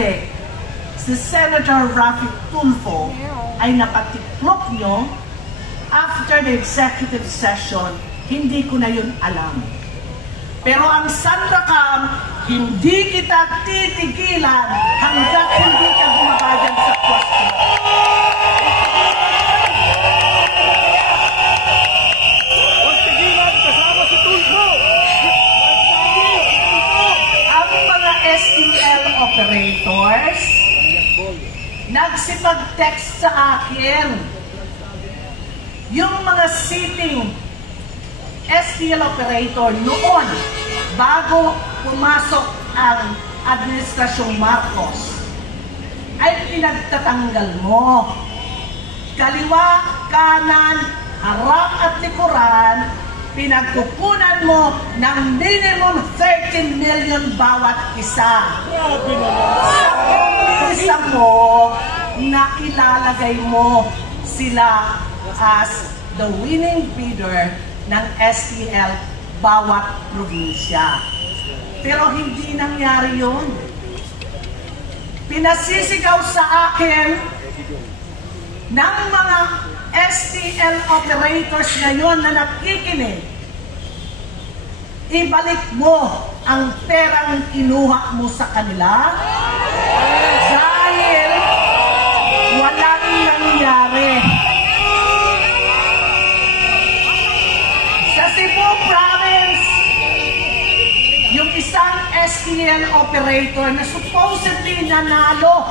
specific, si Senator Rafi Tulfo ay napatiklop nyo after the executive session, hindi ko na yun alam. Pero ang Sandracam, hindi kita titigilan hanggat hindi ka bumabayan sa question. Ang mga STL operators nagsipag-text sa akin. Yung mga sitting STL operator noon, bago pumasok ang Administrasyong Marcos, ay pinagtatanggal mo. Kaliwa, kanan, harap at likuran, pinagkukunan mo ng minimum 13 million bawat isa. Sa kumisa mo na ilalagay mo sila as the winning bidder ng STL bawat probinsya. Pero hindi nangyari yun. Pinasisigaw sa akin ng mga STL operators ngayon na nakikinig, ibalik mo ang perang kinuha mo sa kanila dahil walang nangyari. Sa Cebu Province, yung isang STL operator na supposedly nanalo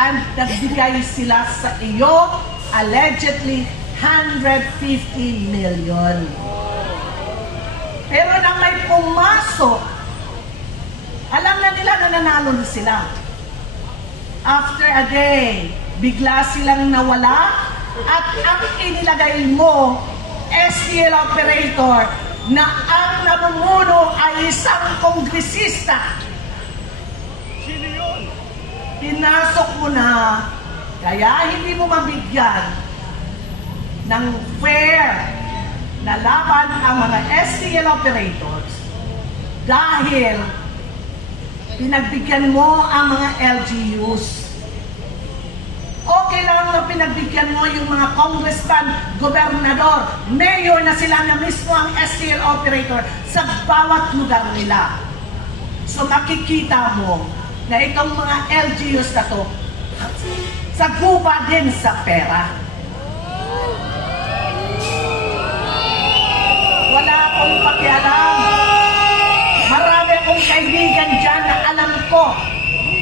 at nagbigay sila sa iyo allegedly 150 million. Pero nang may pumasok, alam na nila na nanalo na sila. After a day, bigla silang nawala at ang inilagay mo, STL operator, na ang namumuno ay isang kongresista. Sino yun? Pinasok mo na, kaya hindi mo mabigyan ng fair na laban ang mga STL operators dahil pinagbigyan mo ang mga LGUs. Okay lang na pinagbigyan mo yung mga congressman, gobernador, mayor na sila na mismo ang STL operator sa bawat lugar nila. So makikita mo na itong mga LGUs na to, sagupa din sa pera. Wala akong pakialam. Marami akong kaibigan dyan na alam ko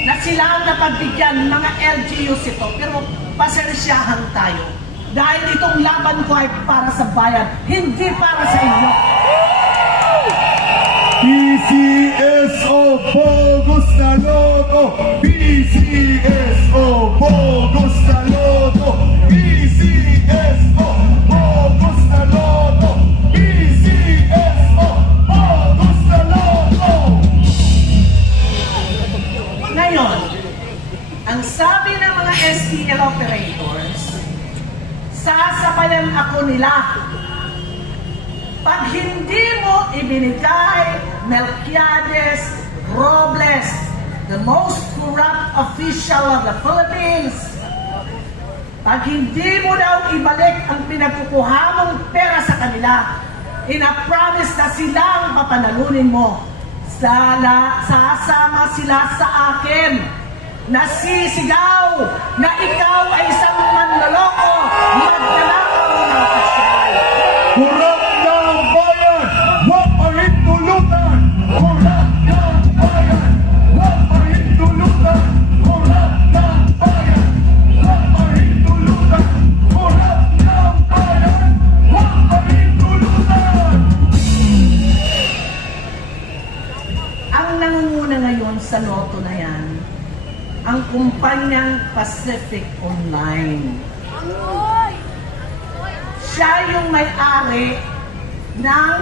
na sila ang napagbigyan mga LGUs ito. Pero pasensyahan tayo. Dahil itong laban ko ay para sa bayan, hindi para sa inyo. PCSO bogus na loto! PCSO bogus na loto! PCSO bogus na loto! PCSO bogus na loto! Ngayon, ang sabi ng mga STL operators, sasabayan ako nila. Pag hindi mo ibinigay Melquiades Robles, the most corrupt official of the Philippines, pag hindi mo daw ibalik ang pinagkukuha mong pera sa kanila, ina-promise na silang papanalunin mo. Sasama sila sa akin, nasisigaw na ikaw ay isang manloloko, magnanakaw ng opisyal. Kurap ng bayan, huwag pahintulutan! Kurap ng bayan, huwag pahintulutan! Kurap ng bayan, huwag pahintulutan! Kurap ng bayan, huwag pahintulutan! Ang nangunguna ngayon sa loto na yan, ang kumpanyang Pacific Online. Siya yung may-ari ng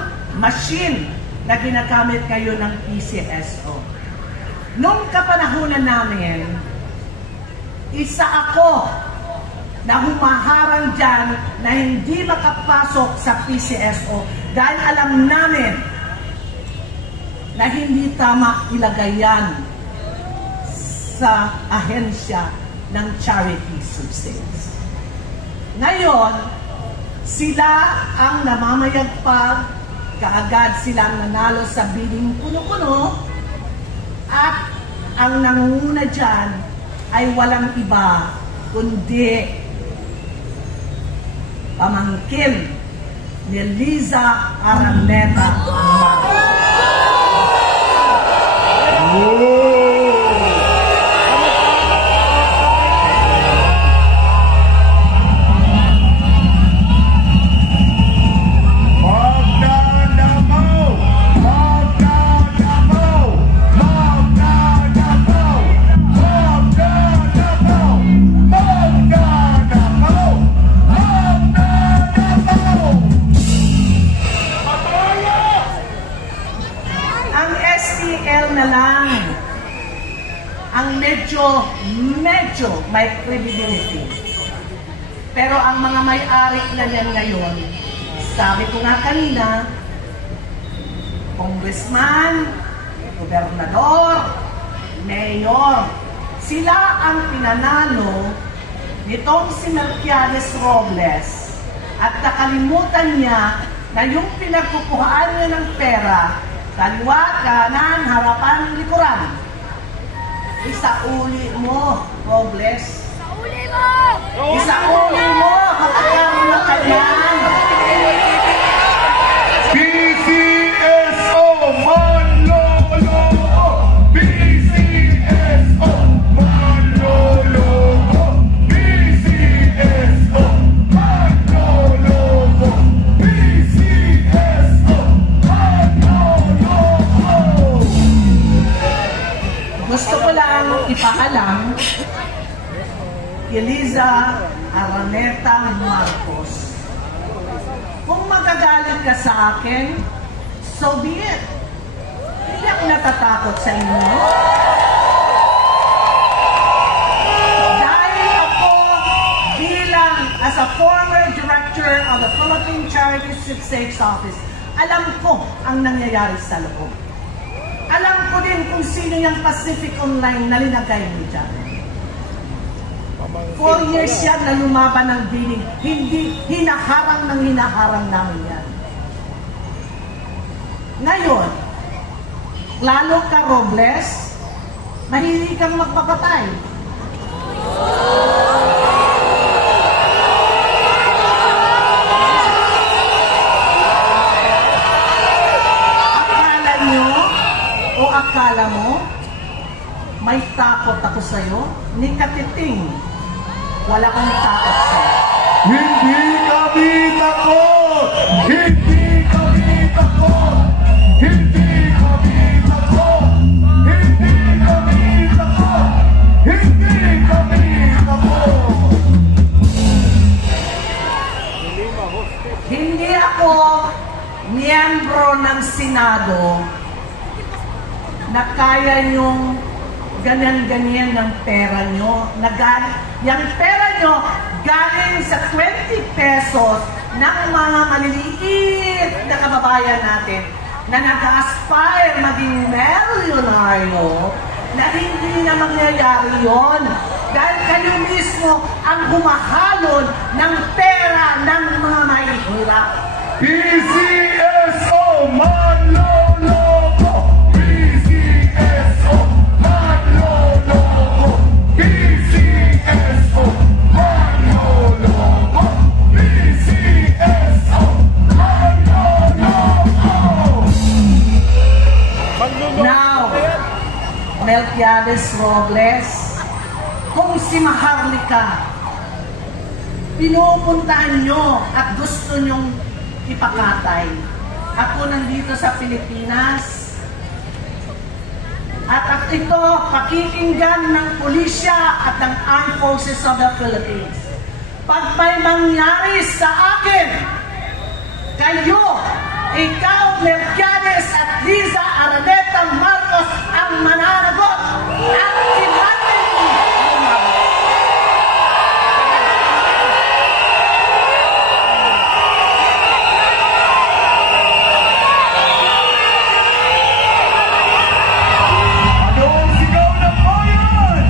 machine na ginagamit kayo ng PCSO. Nung kapanahunan namin, isa ako na humaharang dyan na hindi makapasok sa PCSO dahil alam namin na hindi tama ilagay yan sa ahensya ng charity sweepstakes. Ngayon, sila ang namamayagpag, kaagad silang nanalo sa bidding kuno-kuno, at ang nangunguna dyan ay walang iba kundi pamangkin ni Liza Araneta Marcos. Na lang ang medyo may credibility. Pero ang mga may-ari na yan ngayon, sabi ko nga kanina, congressman, gobernador, mayor, sila ang pinanalo nitong si Melquiades Robles, at nakalimutan niya na yung pinagkukuhaan niya ng pera, kaliwa, kanan, harapan, likuran. Isauli mo, Robles. Isauli mo! Isauli mo! Kapagkari mo kanyan! PCSO Manloloko! PCSO Manloloko! PCSO Manloloko! PCSO Manloloko! Gusto ko lang ipaalam kay Liza Araneta Marcos, kung magagalit ka sa akin, so be it. Hindi ako natatakot sa inyo. Dahil ako bilang as a former director of the Philippine Charity Sweepstakes Office, alam ko ang nangyayari sa loob. Alam ko din kung sino yung Pacific Online na linagay mo dyan. 4 years yan na lumaban ng bidding. Hindi hinaharang namin yan. Ngayon, lalo ka, Robles, mahilig kang magpapatay. Akala nyo o akala mo may takot ako sa'yo? Ni katiting, wala kang takot sa'yo. Hindi kami takot! Hindi kami takot! Hindi kami takot! Hindi kami takot! Hindi kami takot! Hindi ako miyembro ng Senado na kaya nyong ganyan-ganyan ng pera nyo. Yung pera nyo galing sa 20 pesos ng mga maliliit na kababayan natin na nag-aspire maging milyonaryo, na hindi na mangyayari yun. Dahil kayo mismo ang humahalon ng pera ng mga mahihirap. PCSO Manloloko! PCSO Manloloko! PCSO Manloloko! PCSO Manloloko! Now, Melquiades Robles, kung si Maharlika pinupuntahan nyo at gusto nyong ipakatay, ako nandito sa Pilipinas at ito pakikinggan ng pulisya at ng Armed Forces of the Philippines. Pag may mangyari sa akin, kayo, ikaw, Melquiades at Liza Araneta Marcos ang mananagot at kinatin Anong sigaw ng bayan?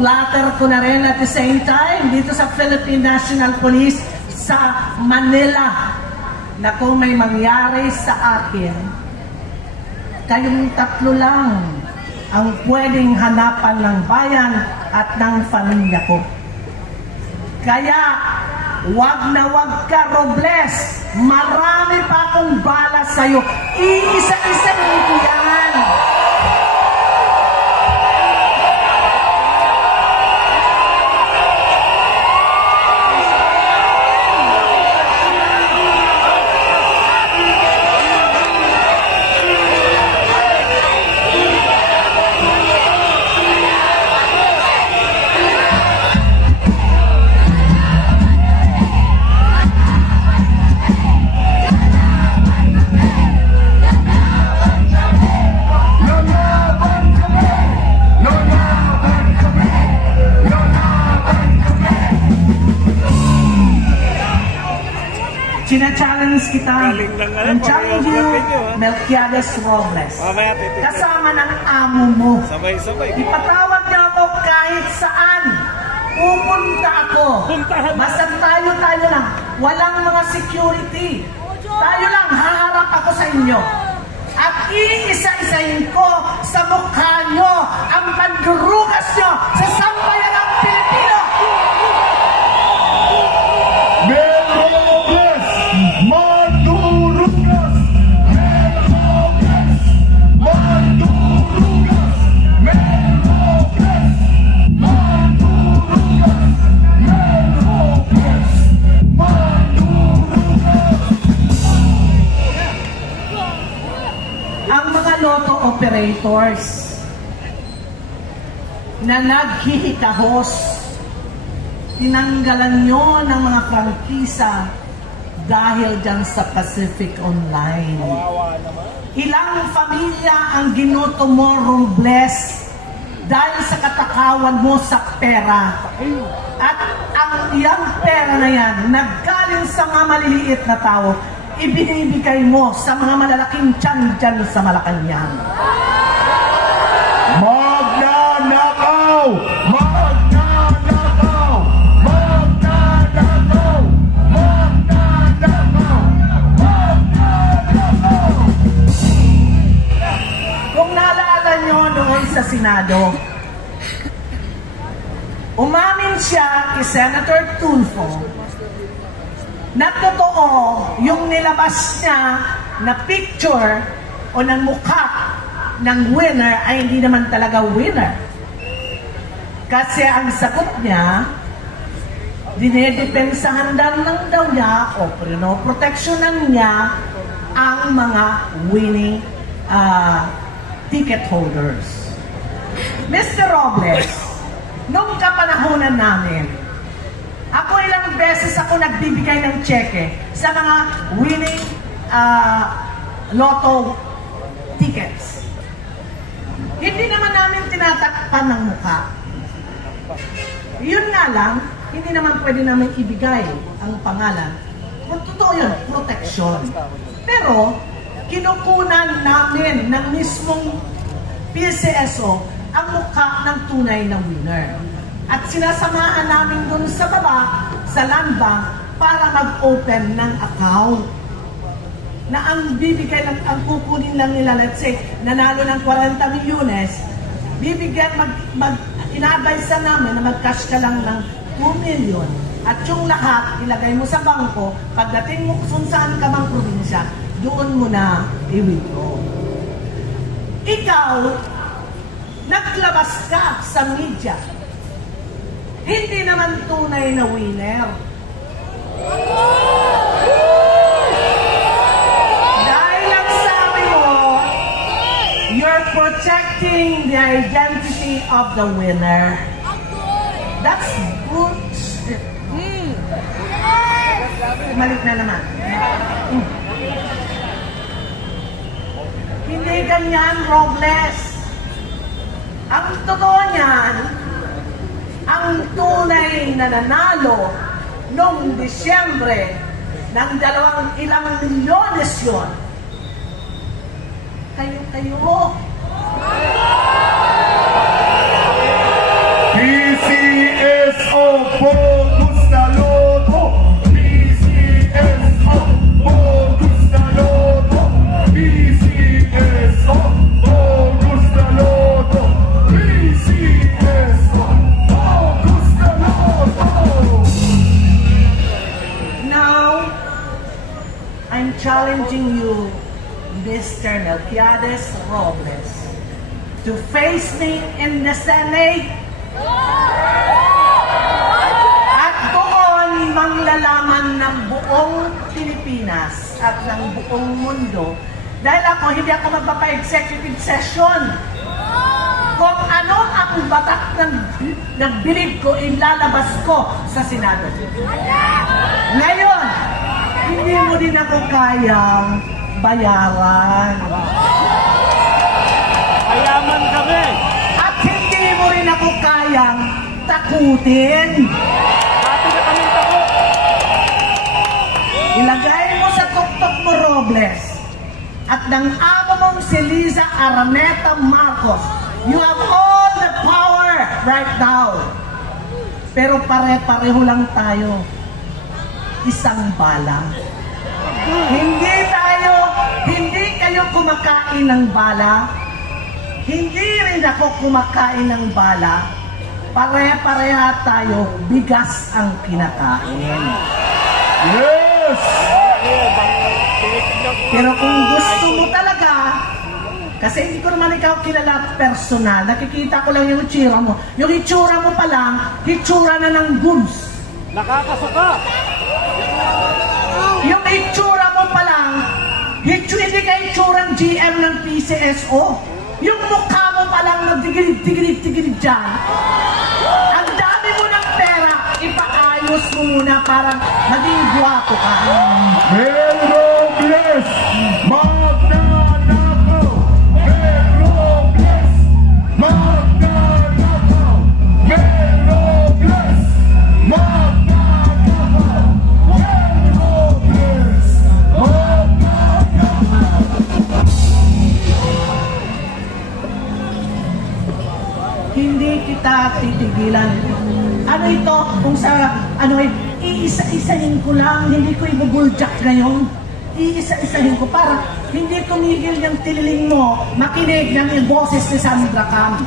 blatter ko na rin at the same time dito sa Philippine National Police sa Manila na kung may mangyari sa akin, kayong tatlo lang ang pwedeng hanapan ng bayan at ng pamilya ko. Kaya, wag na wag ka, Robles. Marami pa akong bala sa'yo. Iisa-isahin ko yan. China-challenge kita. And challenge you, Melquiades Robles. Kasama ng amo mo. Sabay-sabay. Ipatawag niyo ako kahit saan. Pupunta ako. Basta tayo lang. Walang mga security. Tayo lang, haharap ako sa inyo. At iisa-isahin ko sa mukha nyo ang pandurugas nyo sa sambayan ng Pilipino. Lotto operators na naghihikahos, tinanggalan nyo ng mga prangkisa dahil dyan sa Pacific Online. Ilang pamilya ang ginuto mo, Robles, dahil sa katakawan mo sa pera. At ang iyang pera na yan, naggaling sa mga maliliit na tao, ibinibigay mo sa mga malalaking tiyan dyan sa Malacanang. Magnanakaw! Magnanakaw! Magnanakaw! Magnanakaw! Magnanakaw! Kung naalala nyo noon sa Senado, umamin siya kay Senator Tulfo na totoo yung nilabas niya na picture o ng mukha ng winner ay hindi naman talaga winner. Kasi ang sagot niya, dinedepensahan lang daw niya o proteksyonan niya ang mga winning ticket holders. Mr. Robles, nung kapanahonan namin, ako ilang beses ako nagbibigay ng cheque sa mga winning lotto tickets. Hindi naman namin tinatakpan ng mukha. Yun nga lang, hindi naman pwede namin ibigay ang pangalan. Kung totoo yun, protection. Pero, kinukunan namin ng mismong PCSO ang mukha ng tunay na winner. At sinasamahan namin dun sa baba, sa land bank, para mag-open ng account. Na ang bibigay lang, ang kukunin lang nila, let's say, nanalo ng 40 milyones, bibigyan, inadvise namin na mag-cash ka lang ng 2 million. At yung lahat, ilagay mo sa bangko, pagdating mo kung saan ka mang probinsya, doon mo na i-withdraw. Ikaw, naglabas ka sa media. Hindi naman tunay na winner. Dahil ang sabi mo, you're protecting the identity of the winner. That's bullshit. Malik na naman. Hindi ganyan, Robles. Ang totoo niyan, ang tunay na nanalo noong Disyembre ng 2 milyones yun. Kayo. Peace Bogus na loto, PCSO. Bogus na loto, PCSO. Bogus na loto, PCSO. Bogus na loto. Now, I'm challenging you, Mr. Melquiades Robles, to face me in the Senate. At doon manglalaman ng buong Pilipinas at ng buong mundo, dahil hindi ako magpapa-executive session. Kung ano ang batak ng bilib ko, ilalabas ko sa Senado. Ngayon, hindi mo din ako kayang bayaran. Mayaman kami. At hindi mo rin ako kayang takutin. Dati na kami takot. Ilagay mo sa tuktok mo, Robles, at ng amo mong si Liza Araneta Marcos. You have all the power right now. Pero pare-pareho lang tayo. Isang bala. Hindi kayo kumakain ng bala. Hindi rin ako kumakain ng bala. Pare-pareha tayo, bigas ang kinakain. Yes! Pero kung gusto mo talaga, kasi hindi ko naman ikaw kilala personal, nakikita ko lang yung itsura mo. Yung itsura mo pa lang, itsura na ng goods. Nakakasuka. Yung itsura mo pa lang, hindi ka itsurang GM ng PCSO. Yung mukha mo pa lang nagdigirig-digirig dyan. Ang dami mo ng pera, ipaayos mo muna para maging guwapo ka. Mel Robles, magnanakaw! Mel Robles, magnanakaw! Mel Robles, magnanakaw! Mel Robles, magnanakaw! Hindi kita titigilan. Ano ito? Kung sa, iisa-isahin ko lang, hindi ko ibubuljak ngayon. Iisa-isahin ko para hindi tumigil yung tililing mo, makinig ng boses ni Sandra Cam.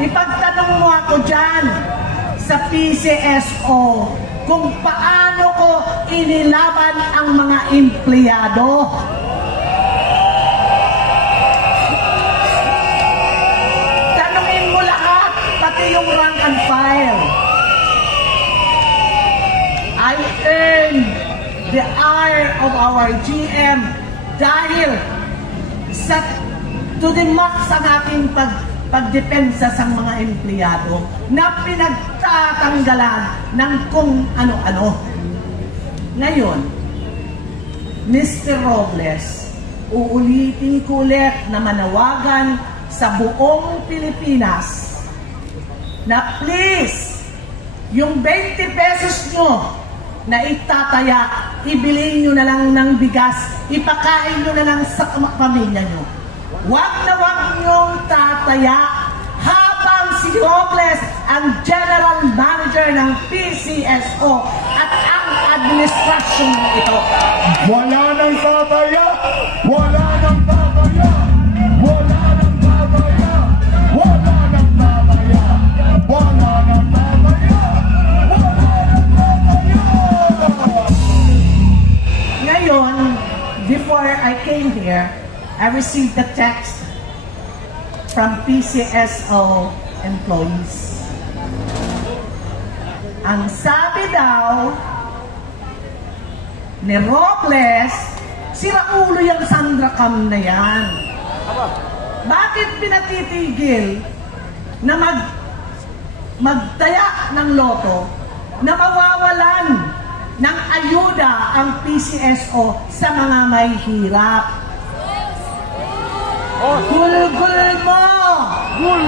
Ipagtanong mo ako dyan sa PCSO kung paano ko inilaban ang mga empleyado. Yung rank and file. I earned the ire of our GM dahil to the max ang aking pagdepensa sa mga empleyado na pinagtatanggalan ng kung ano-ano. Ngayon, Mr. Robles, uulitin ko ulit na manawagan sa buong Pilipinas na please, yung 20 pesos nyo na itataya, ibili nyo na lang ng bigas, ipakain nyo na lang sa pamilya nyo. Wag na wag nyong tataya habang si Robles ang General Manager ng PCSO at ang administrasyon ito. Wala nang tataya! Wala nang tataya! Wala nang tataya! Wala nang tataya! Wala nang tataya! Wala nang tataya! Ngayon, before I came here, I received a text from PCSO employees. Ang sabi daw ni Robles, sira ulo yung Sandra Cam na yan. Bakit pinatitigil na magtaya ng loto na mawawalan ng ayuda ang PCSO sa mga may hirap? Gulgul mo! Gul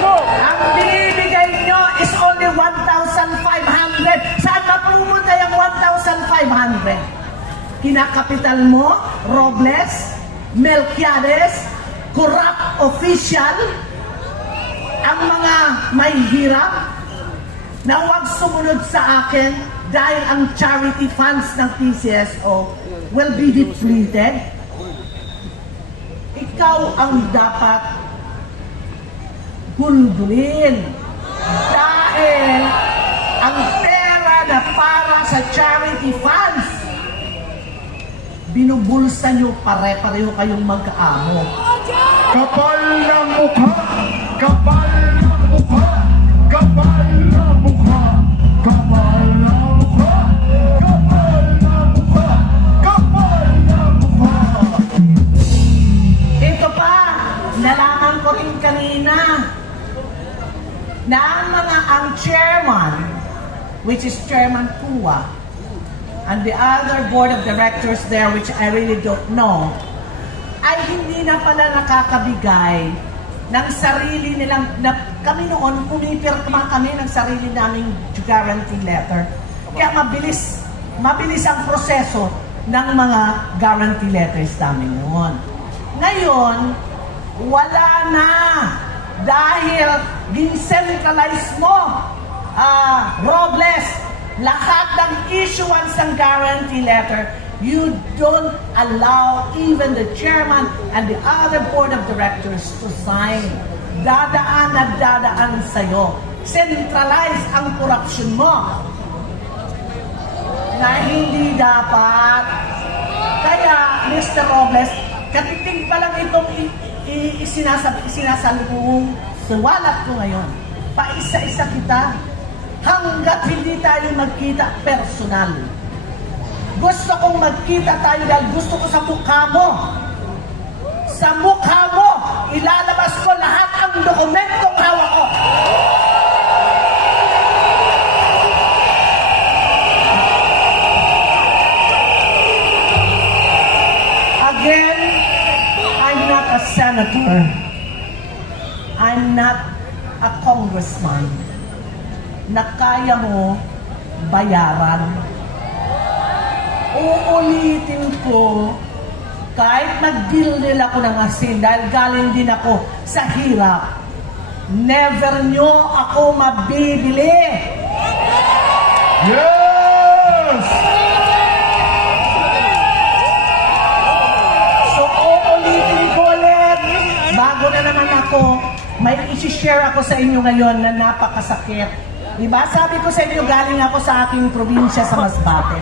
mo! Ang binibigay nyo is only 1,500. Saan mapumunta yung 1,500? Kinakapital mo, Robles, Melquiades, corrupt official, ang mga may hirap. na huwag sumunod sa akin dahil ang charity funds ng PCSO will be depleted? Ikaw ang dapat gulgulin dahil ang pera na para sa charity funds, binubulsa nyo, pare-pareho kayong mag-amo. Kapal ng mukha! Kapal ng mukha! Kapal ng mukha! Kapal ng mukha! Kapal ng mukha! Kapal ng mukha! Ito pa, nalaman ko rin kanina na ang chairman, which is Chairman Pua, and the other board of directors there, which I really don't know, ay hindi na pala nakakabigay ng sarili nilang, kami noon, pumipirma kami ng sarili naming guarantee letter. Kaya mabilis ang proseso ng mga guarantee letters namin noon. Ngayon, wala na. Dahil din-centralize mo, Robles, lahat ng issuance ng guarantee letter, you don't allow even the chairman and the other board of directors to sign. Dadaan at dadaan sa'yo. Centralize ang corruption mo na hindi dapat. Kaya, Mr. Robles, katitig pa lang itong sinasalubong sa walat ko ngayon. Paisa-isa kita hanggat hindi tayo magkita personal. Gusto kong magkita tayo dahil gusto ko sa mukha mo. Sa mukha mo, ilalabas ko lahat ang dokumentong hawak ko. Again, I'm not a senator. I'm not a congressman na kaya mo bayaran. Uulitin ko, kahit mag-deal nila ako ng asin dahil galing din ako sa hirap, never nyo ako mabibili. Yes! So, uulitin ko ulit, bago na naman ako, may isi-share ako sa inyo ngayon na napakasakit. Diba? Sabi ko sa inyo, galing ako sa aking probinsya sa Masbate.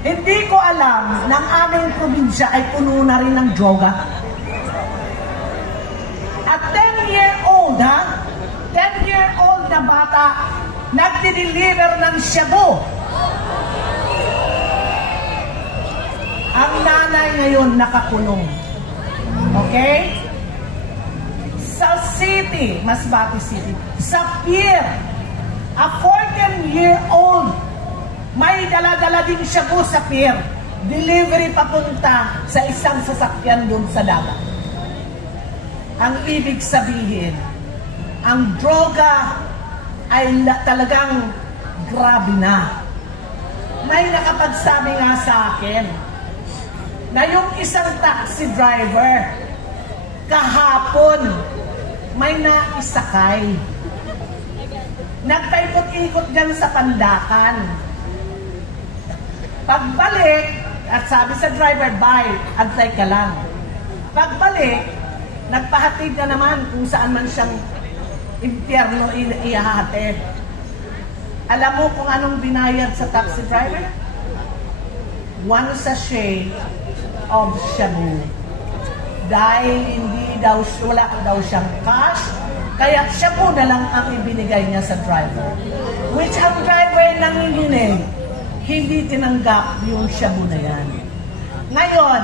Hindi ko alam na ang aming probinsya ay puno na rin ng droga. At 10-year-old, 10-year-old na bata, nagdi-deliver ng shabu. Ang nanay ngayon nakakulong. Okay? Sa city, Masbate City, sa pier, a 14-year-old, may dala-dala din siya po sa pier. Delivery papunta sa isang sasakyan doon sa dagat. Ang ibig sabihin, ang droga ay talagang grabe na. May nakapagsabi nga sa akin na yung isang taxi driver kahapon may naisakay. Nagpaikot-ikot dyan sa Pandakan. Pagbalik, at sabi sa driver, bye, antay ka lang. Pagbalik, nagpahatid na naman kung saan man siyang impyerno ihahatid. Alam mo kung anong binayad sa taxi driver? 1 sachet of shabu. Dahil wala daw siyang cash, kaya shabu na lang ang ibinigay niya sa driver. Which ang driver nanginginig, hindi tinanggap yung shabu na yan. Ngayon,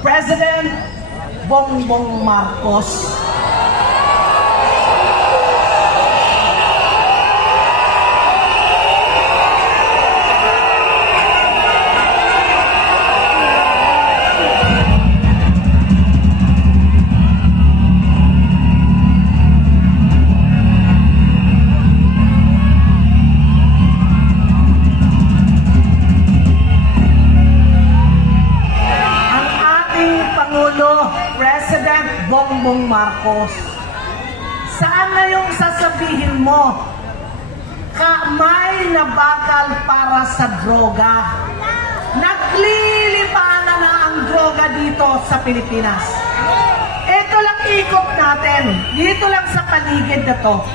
President Bongbong Marcos, President Bongbong Marcos, saan na yung sasabihin mo saka may nabakal para sa droga. Naglilipanan na ang droga dito sa Pilipinas. Ito lang ikot natin. Dito lang sa paligid na to.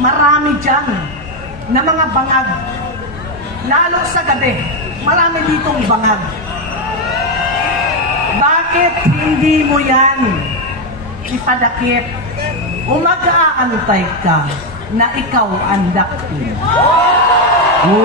Marami dyan na mga bangag. Lalo sa gabi, marami ditong bangag. Bakit hindi mo yan ipadakip? O mag-aantay ka na ikaw ang dakpin? Oh!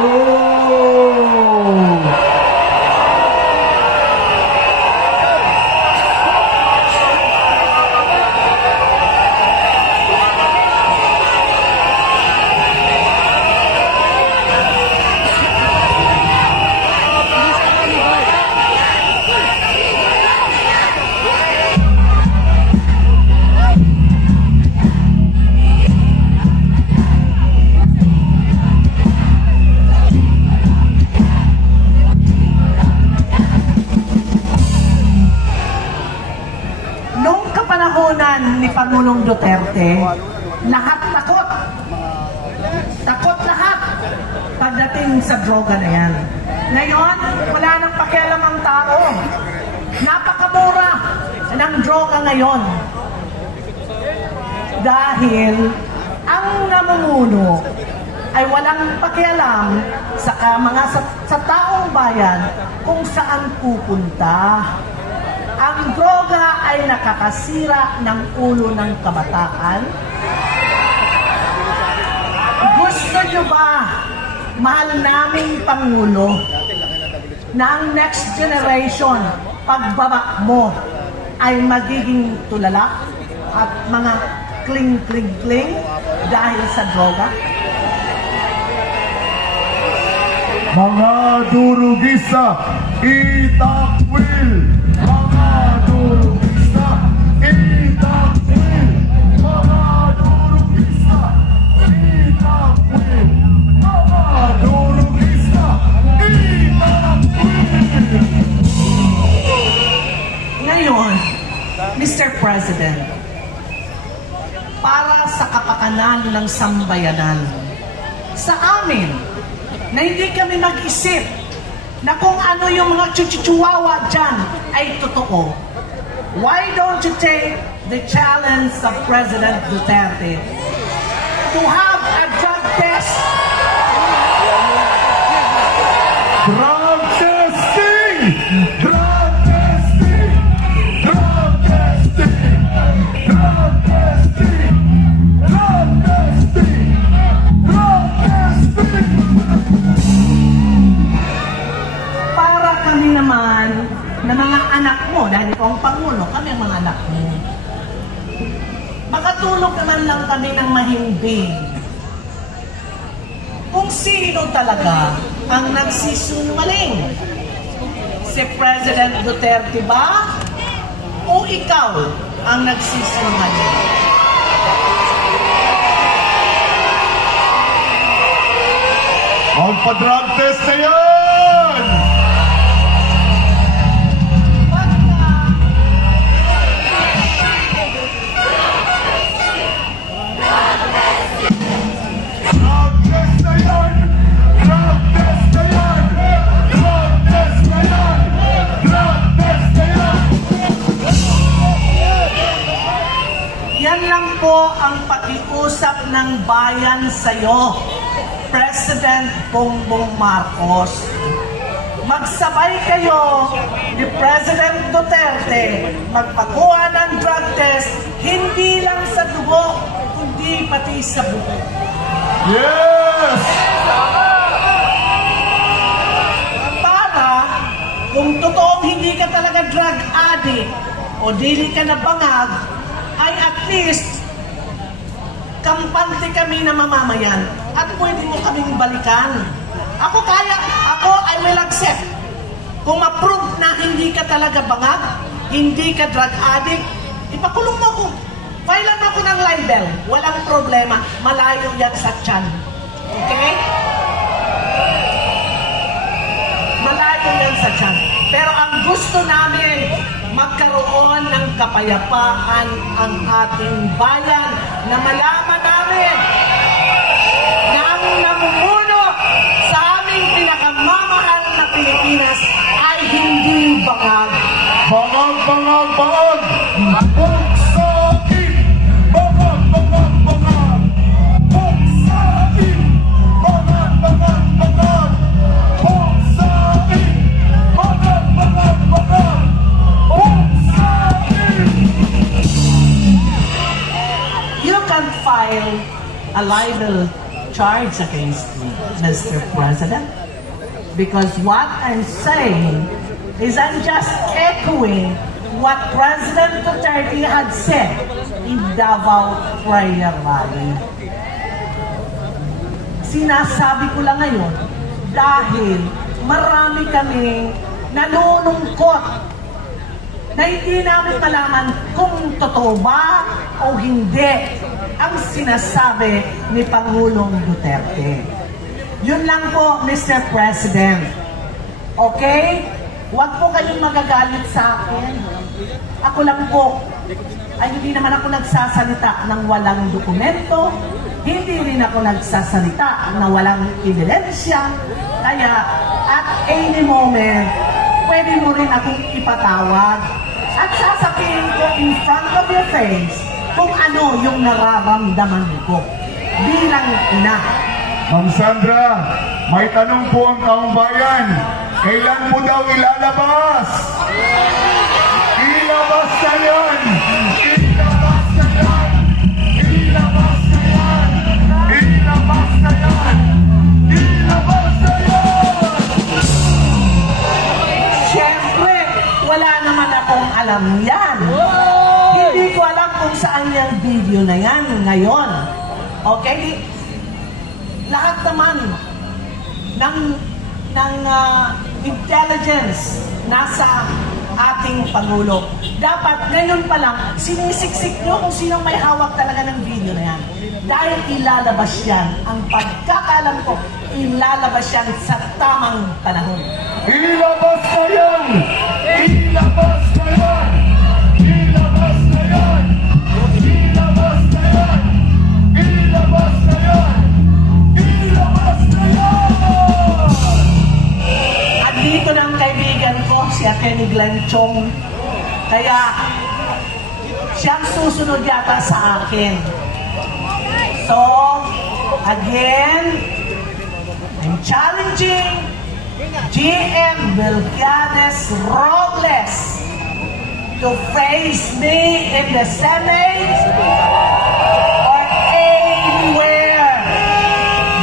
Ni Pangulong Duterte, lahat takot. Takot lahat pagdating sa droga na yan. Ngayon, wala nang pakialam ang tao. Napakamura ng droga ngayon. Dahil ang namumuno ay walang pakialam sa taong bayan kung saan pupunta. Ang droga ay nakakasira ng ulo ng kabataan. Gusto nyo ba, mahal naming Pangulo, na ang next generation, pagbaba mo, ay magiging tulala at mga kling-kling-kling dahil sa droga? Mga durugisa, itakwil! Mga durugisa, itakwil! Mga durugisa, itakwil! Mga durugisa, itakwil! Ngayon, Mr. President, para sa kapakanan ng sambayanan, sa amin, na hindi kami mag-isip na kung ano yung mga chuchuchuwawa dyan ay totoo. Why don't you take the challenge of President Duterte to have a drug test? Drug testing! Drug testing! Drug testing! Drug testing! Drug testing! Drug testing! Para kami naman na mga anak mo, dahil ikaw ang Pangulo, kami ang mga anak mo. Makatulog naman lang kami ng mahimbing. Kung sino talaga ang nagsisinungaling. Si President Duterte ba? O ikaw ang nagsisinungaling? Magpa-drug test na yan! Drug test na yan! Drug test na yan! Drug test na yan! Drug test na yan! Yan lang po ang pakiusap ng bayan sa'yo, President Bongbong Marcos. Magsabay kayo ni President Duterte magpakuha ng drug test, hindi lang sa dugo, kundi pati sa buko. Yes! Para kung totoong hindi ka talaga drug addict o dili ka na bangag, ay at least kampante kami na mamamayan at pwede mo kaming balikan. Ako I will accept. Kung ma-prove na hindi ka talaga bangag, hindi ka drug addict, ipakulong mo ko. Filean ako ng libel. Walang problema. Malayo yan sa tiyan. Okay? Malayo yan sa tiyan. Pero ang gusto namin, magkaroon ng kapayapaan ang ating bayan na malaman namin na ang namumuno sa aming pinakamamahal na Pilipinas ay hindi bangag. Bangag, bangag, bangag! Bugsain! Bangag, bangag, bangag! Bugsain! Bangag, bangag, bangag! Bugsain! Bangag, bangag, bangag! Bugsain! You can file a libel charge against me, Mr. President, because what I'm saying is I'm just echoing what President Duterte had said in Davao Prayer Rally. Sinasabi ko lang ngayon dahil marami kaming nanunungkot na hindi namin malaman kung totoo ba o hindi ang sinasabi ni Pangulong Duterte. Yun lang po, Mr. President. Okay? Huwag po kayong magagalit sa akin. Ako lang po, ay hindi naman ako nagsasalita ng walang dokumento, hindi rin ako nagsasalita ng walang ebidensya, kaya at any moment, pwede mo rin akong ipatawag at sasabihin ko in front of your face kung ano yung nararamdaman ko bilang ina. Ma'am Sandra, may tanong po ang taong bayan. Kailan mo daw ilalabas? Ilabas na yan! Ilabas na yan! Ilabas na yan! Ilabas na yan! Ilabas na yan! Siyempre, wala naman akong alam yan. Hindi ko alam kung saan yung video na yan ngayon. Okay? Lahat naman ng intelligence nasa ating Pangulo. Dapat ngayon pa lang, sinisiksik nyo kung sinong may hawak talaga ng video na yan. Dahil ilalabas yan, ang pagkakalam ko, ilalabas yan sa tamang panahon. Ilabas na yan! Ilabas na yan! Ilabas na yan! Ilabas na yan! Ilabas na yan! Ilabas na yan! At dito ng kaibigan ko, si Atty. Glenn Chong. Kaya, siyang susunod yata sa akin. So, again, I'm challenging GM Melquiades Robles to face me in the Senate or anywhere.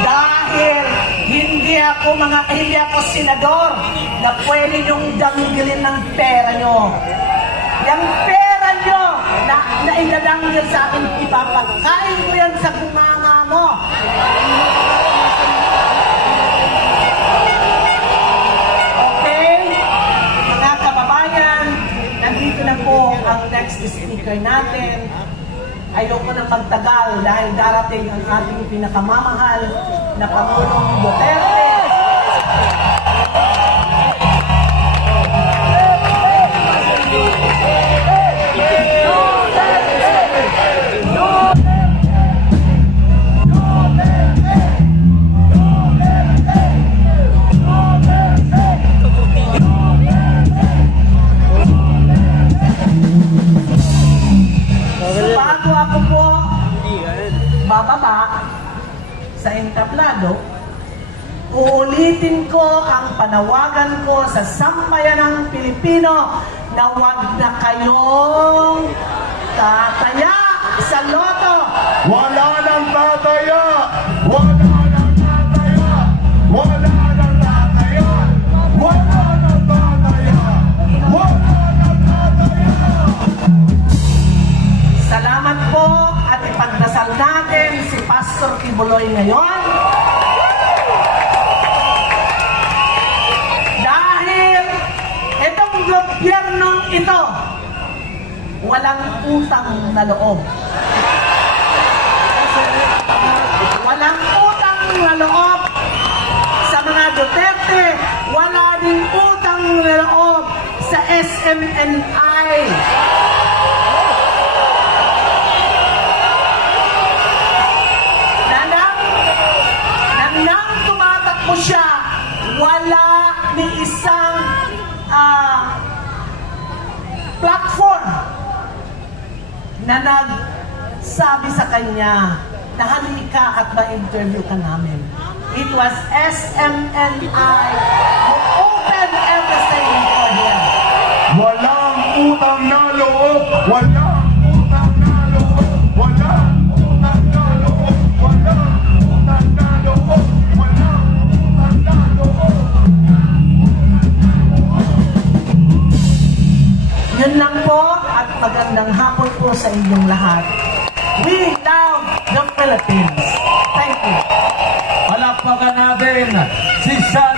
Dahil hindi ako senador na pwede niyong danggilin ng pera niyo. Yung pera niyo na inadanggil sa akin, ipapakain ko yan sa bunganga mo. Nandito na po ang next speaker natin. Ayoko na magtagal dahil darating ang ating pinakamamahal na Pangulong Duterte. Bago ako po bababa sa entablado, uulitin ko ang panawagan ko sa sambayanang Pilipino na huwag na kayong tataya sa loto. Wala nang tataya! Wala nang tataya! Wala nang tataya! Wala nang tataya! Wala nang tataya! Salamat po at ipagdasal natin si Pastor Kibuloy ngayon. Dahil itong gobyernong ito, walang utang na loob. Walang utang na loob sa mga Duterte, wala din utang na loob sa SMNI. siya, wala ni isang platform na nagsabi sa kanya na halika at ma-interview ka namin. It was SMNI who opened everything for him. Walang utang na loob! Walang utang na loob! Walang utang na loob! Walang utang na loob! Walang utang na loob! Yun lang po at magandang hapon po sa inyong lahat. We love the Philippines. Thank you. Palakpakan natin si San